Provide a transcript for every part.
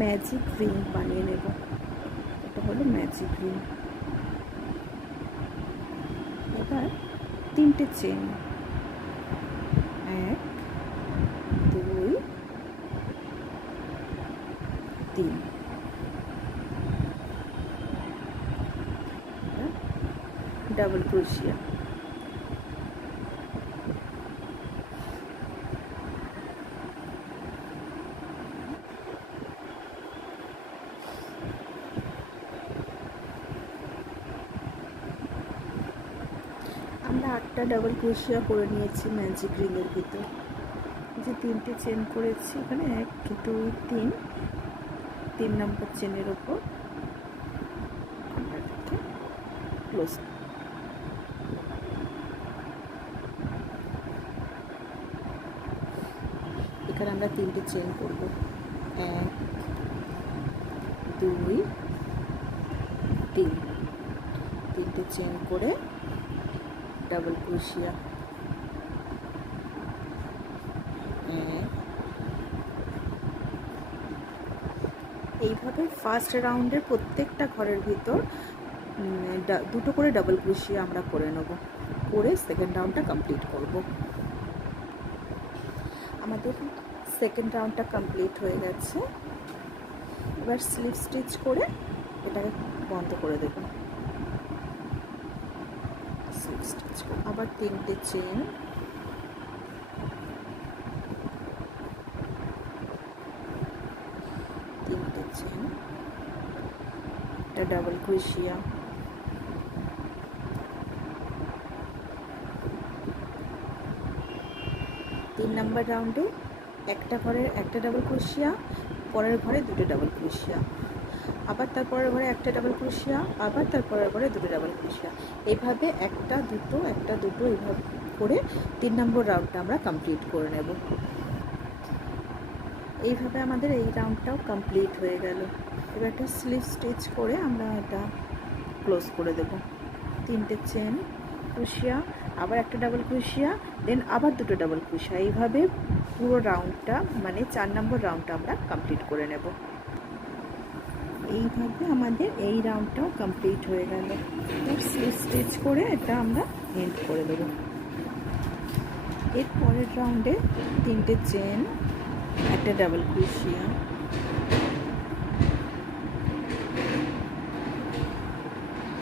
Magic ring বানিয়ে নেব। এটা হলো ম্যাজিক রিং। এবার 3টে চেন, 1 2 3, ডাবল ক্রোশিয়া। আমরা 8টা ডাবল ক্রোশিয়া করে নিয়েছি ম্যাজিক রিংয়ের ভিতর। যে 3টে চেন করেছি এখানে, 1 2 3 নম্বর চেনের ওপর আমরা এটাকে ক্লোজ। এখানে আমরা 3টে চেন করব, 1 2 3, 3টে চেন করে ডাবল ক্রোশিয়া, 1। এইভাবে ফার্স্ট রাউন্ডের প্রত্যেকটা ঘরের ভিতর 2টো করে ডাবল ক্রোশিয়া আমরা করে নেব, করে সেকেন্ড রাউন্ডটা কমপ্লিট করব। আমাদের সেকেন্ড রাউন্ডটা কমপ্লিট হয়ে গেছে। এবার স্লিপ স্টিচ করে এটাকে বন্ধ করে দেব। স্লিপ স্টিচ করে আবার 3টে চেন, 3টে চেন, একটা ডাবল ক্রোশিয়া, 3 নম্বর রাউন্ডে একটা ঘরে একটা ডাবল ক্রোশিয়া, পরের ঘরে 2টে ডাবল ক্রোশিয়া, আবার তারপরের ঘরে একটা ডাবল ক্রোশিয়া, আবার তারপরের ঘরে 2টে ডাবল ক্রোশিয়া। এইভাবে একটা দুটো এইভাবে করে 3 নম্বর রাউন্ডটা আমরা কমপ্লিট করে নেব। এইভাবে আমাদের এই রাউন্ডটাও কমপ্লিট হয়ে গেল। এবার একটা স্লিপ স্টিচ করে আমরা এটা ক্লোজ করে দেব। 3টে চেন ক্রোশিয়া, আবার একটা ডাবল ক্রোশিয়া, দেন আবার 2টো ডাবল ক্রোশিয়া। এইভাবে পুরো রাউন্ডটা মানে 4 নম্বর রাউন্ডটা আমরা কমপ্লিট করে নেব। এইভাবে আমাদের এই রাউন্ডটাও কমপ্লিট হয়ে গেল। এবার স্লিপ স্টিচ করে এটা আমরা এন্ড করে দেব। এর পরের রাউন্ডে 3টে চেন, একটা ডাবল ক্রোশিয়া,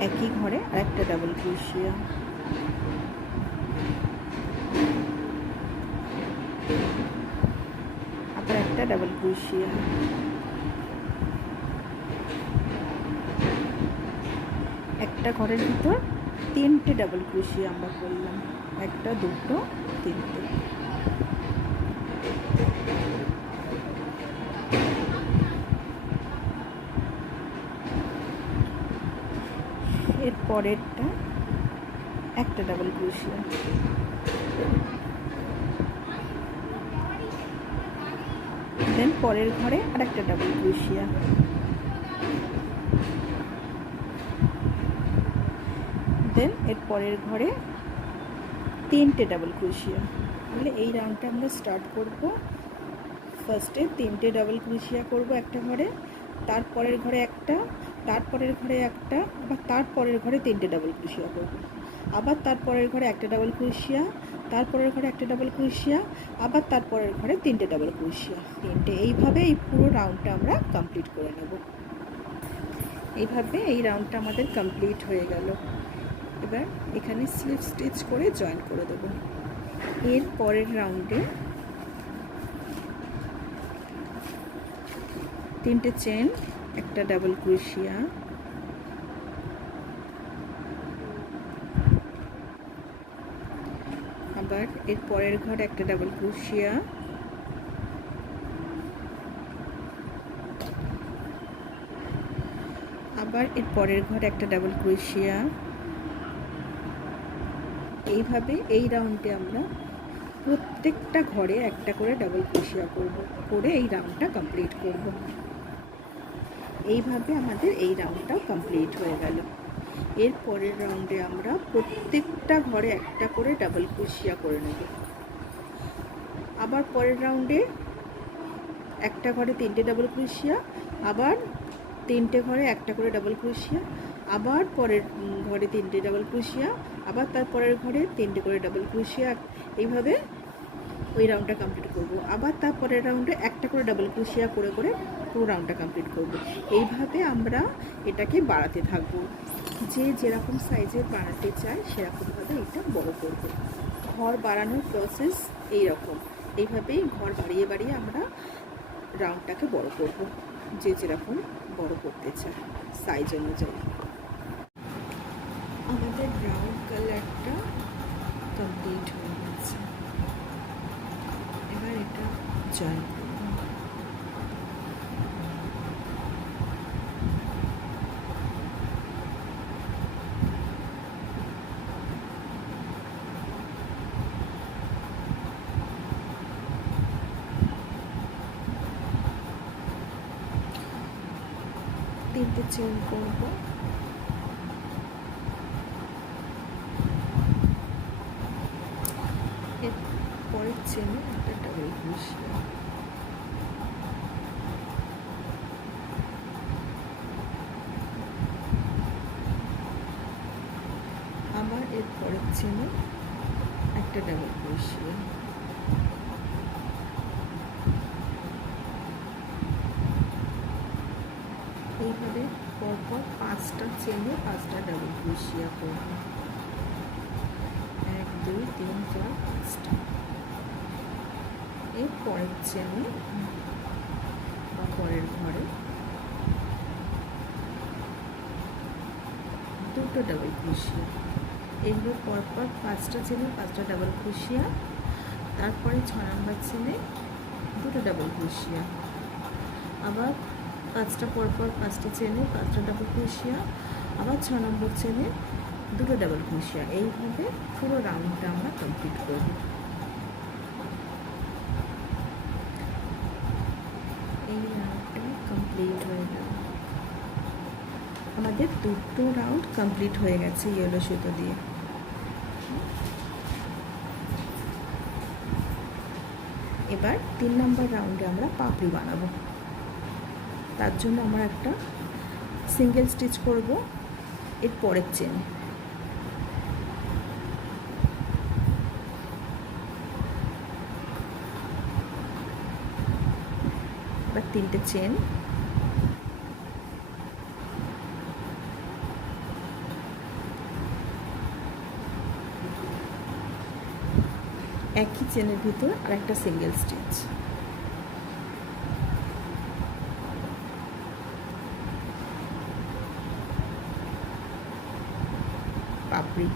একই ঘরে আরেকটা ডাবল ক্রোশিয়া, আবার একটা ডাবল ক্রোশিয়া, একটা ঘরের ভিতর 3টে ডাবল ক্রোশিয়া আমরা করলাম, একটা দুটো 3টে। এর পরেরটা একটা ডাবল ক্রোশিয়া, দেন পরের ঘরে আরেকটা ডাবল ক্রোশিয়া, দেন এর পরের ঘরে 3টে ডাবল ক্রোশিয়া। তাহলে এই রাউন্ডটা আমরা স্টার্ট করব। ফার্স্টে 3টে ডাবল ক্রোশিয়া করব একটা ঘরে, তারপরের ঘরে একটা, তারপরের ঘরে একটা, আবার তারপরের ঘরে 3টে ডাবল ক্রোশিয়া করব, আবার তারপরের ঘরে একটা ডাবল ক্রোশিয়া, তারপরের ঘরে একটা ডাবল ক্রোশিয়া, আবার তারপরের ঘরে 3টে ডাবল ক্রোশিয়া, 3টে। এইভাবে এই পুরো রাউন্ডটা আমরা কমপ্লিট করে নেব। এইভাবে এই রাউন্ডটা আমাদের কমপ্লিট হয়ে গেল। এবার এখানে স্লিপ স্টিচ করে জয়েন করে দেব। এর পরের রাউন্ডে 3টে চেন, একটা ডাবল ক্রোশিয়া, আবার এর পরের ঘরে একটা ডাবল ক্রোশিয়া, আবার এর পরের ঘরে একটা ডাবল ক্রোশিয়া। এইভাবে এই রাউন্ডে আমরা প্রত্যেকটা ঘরে একটা করে ডাবল ক্রোশিয়া করব, করে এই রাউন্ডটা কমপ্লিট করব। এইভাবে আমাদের এই রাউন্ডটাও কমপ্লিট হয়ে গেল। এর পরের রাউন্ডে আমরা প্রত্যেকটা ঘরে একটা করে ডাবল ক্রোশিয়া করে নেব। আবার পরের রাউন্ডে একটা ঘরে 3টে ডাবল ক্রোশিয়া, আবার 3টে ঘরে একটা করে ডাবল ক্রোশিয়া, আবার পরের ঘরে 3টে ডাবল ক্রোশিয়া, আবার তার পরের ঘরে 3টে করে ডাবল ক্রোশিয়া। এইভাবে ওই রাউন্ডটা কমপ্লিট করব। আবার তারপরের রাউন্ডে একটা করে ডাবল ক্রোশিয়া করে করে পুরো রাউন্ডটা কমপ্লিট করব। এইভাবে আমরা এটাকে বাড়াতে থাকবো। যে যেরকম সাইজের বানাতে চায় সেরকমভাবে এটা বড় করব। ঘর বাড়ানোর প্রসেস এইরকম। এইভাবেই ঘর বাড়িয়ে বাড়িয়ে আমরা রাউন্ডটাকে বড় করব, যে যেরকম বড় করতে চায় সাইজ অনুযায়ী। আমাদের ব্রাউন কালারটা কমপ্লিট হয়ে গেছে। এবার এটা জয়েন করব। তিনটে চেন করব। এর পরের চেনে একটা ডাবল ক্রোশিয়া, আবার এর পরের চেনে একটা ডাবল ক্রোশিয়া, এইভাবে পরপর 5টা চেনে 5টা ডাবল ক্রোশিয়া করব। 1 2 3 4 5টা। এর পরের চেনে বা পরের ঘরে 2টো ডাবল ক্রোশিয়া। এগুলো পরপর 5টা চেনে 5টা ডাবল ক্রোশিয়া, তারপরে 6 নম্বর চেনে 2টো ডাবল ক্রোশিয়া, আবার 5টা পরপর 5টা চেনে 5টা ডাবল ক্রোশিয়া, আবার 6 নম্বর চেনে 2টো ডাবল ক্রোশিয়া। এইভাবে পুরো রাউন্ডটা আমরা কমপ্লিট করব। এই রাউন্ডটা কমপ্লিট হয়ে গেল। আমাদের 2টো রাউন্ড কমপ্লিট হয়ে গেছে ইয়েলো সুতো দিয়ে। এবার 3 নম্বর রাউন্ডে আমরা পাপড়ি বানাবো। তার জন্য আমরা একটা সিঙ্গেল স্টিচ করব এর পরের চেনে। এবার 3টে চেন, একই চেনের ভিতর আর একটা সিঙ্গেল স্টিচ, পাপড়ি।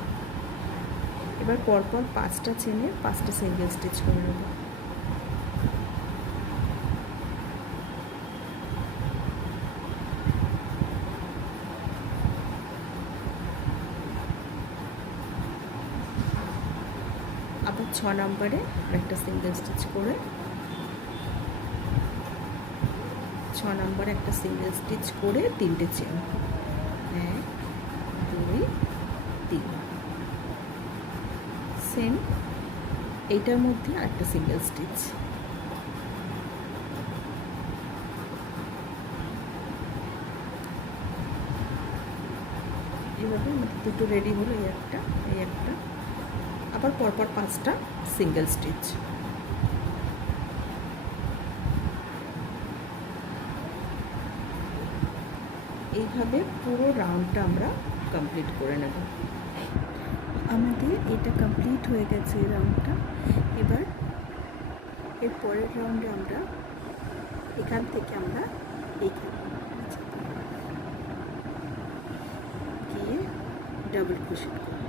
এবার পরপর 5টা চেনে 5টা সিঙ্গেল স্টিচ করে নেব। আবার 6 নম্বরে একটা সিঙ্গেল স্টিচ করে 6 নম্বরে একটা সিঙ্গেল স্টিচ করে 3টে চেন, 1 2 3। সেম এইটার মধ্যে আরেকটা সিঙ্গেল স্টিচ। এইভাবে দুটো রেডি হলো, এই একটা, আবার পরপর 5টা সিঙ্গেল স্টিচ। এইভাবে পুরো রাউন্ডটা আমরা কমপ্লিট করে নেব। আমাদের এটা কমপ্লিট হয়ে গেছে এই রাউন্ডটা। এবার এর পরের রাউন্ডে আমরা এখান থেকে আমরা এইখানে গিয়ে ডাবল ক্রোশেট করব।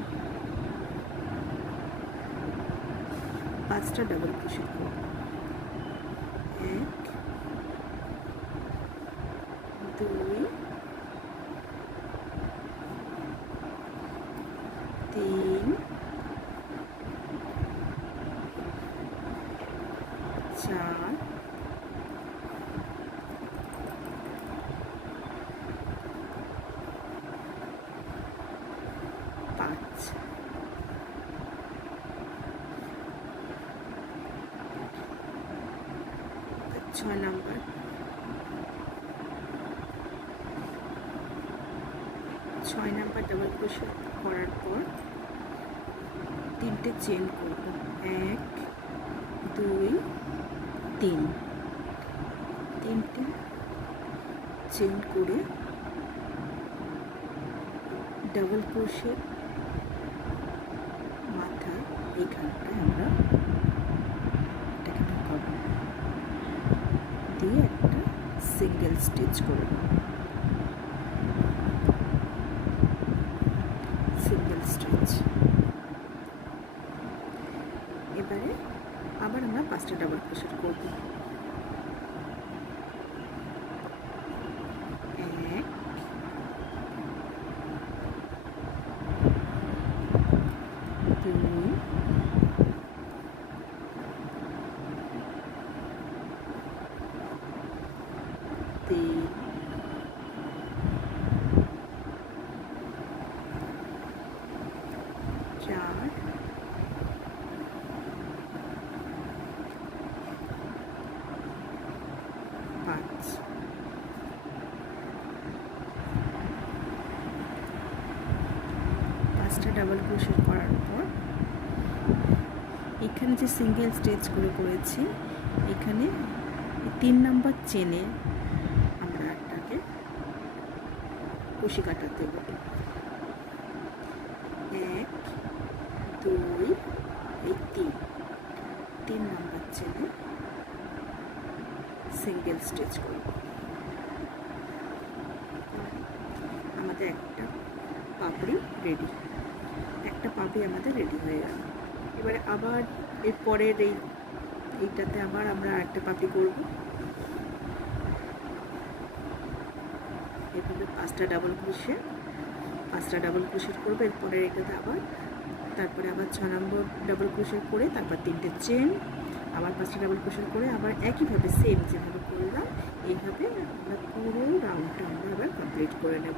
5টা ডাবল ক্রোশেট করব। 1 2 3 4 5। 6 নাম্বার, 6 নাম্বার ডাবল ক্রোশেট করার পর 3টে চেন করব, 1 2 3, 3টে চেন করে ডাবল ক্রোশেট মাথা এইখানটায় আমরা এটাকে ঢোকাবো, দিয়ে একটা সিঙ্গেল স্টিচ করব, সিঙ্গেল স্টিচ। এবারে আবার আমরা 5টা ডাবল ক্রোশেট করব, 1 2 3 4 5। পাঁচটা ডাবল ক্রোশেট করার পর এখানে যে সিঙ্গেল স্টিচ করে করেছি, এখানে 3 নাম্বার চেনে আমরা একটাকে কুশি কাটা দেব, 1 2 3 নাম্বার চেনে সিঙ্গেল স্টিচ করব। আমাদের একটা পাপড়ি রেডি, একটা পাপড়ি আমাদের রেডি হয়ে গেল। এবারে আবার এর পরের এইটাতে আবার আমরা একটা পাপড়ি করব, এভাবে 5টা ডাবল ক্রোশেট করবো। এরপরের এটাতে আবার, তারপরে আবার 6 নম্বর ডাবল ক্রোশেট করে তারপর 3টে চেন, আবার 5টা ডাবল ক্রোশেট করে আবার একইভাবে সেম যেভাবে করলাম এইভাবে আমরা পুরো রাউন্ডটা আমরা আবার কমপ্লিট করে নেব।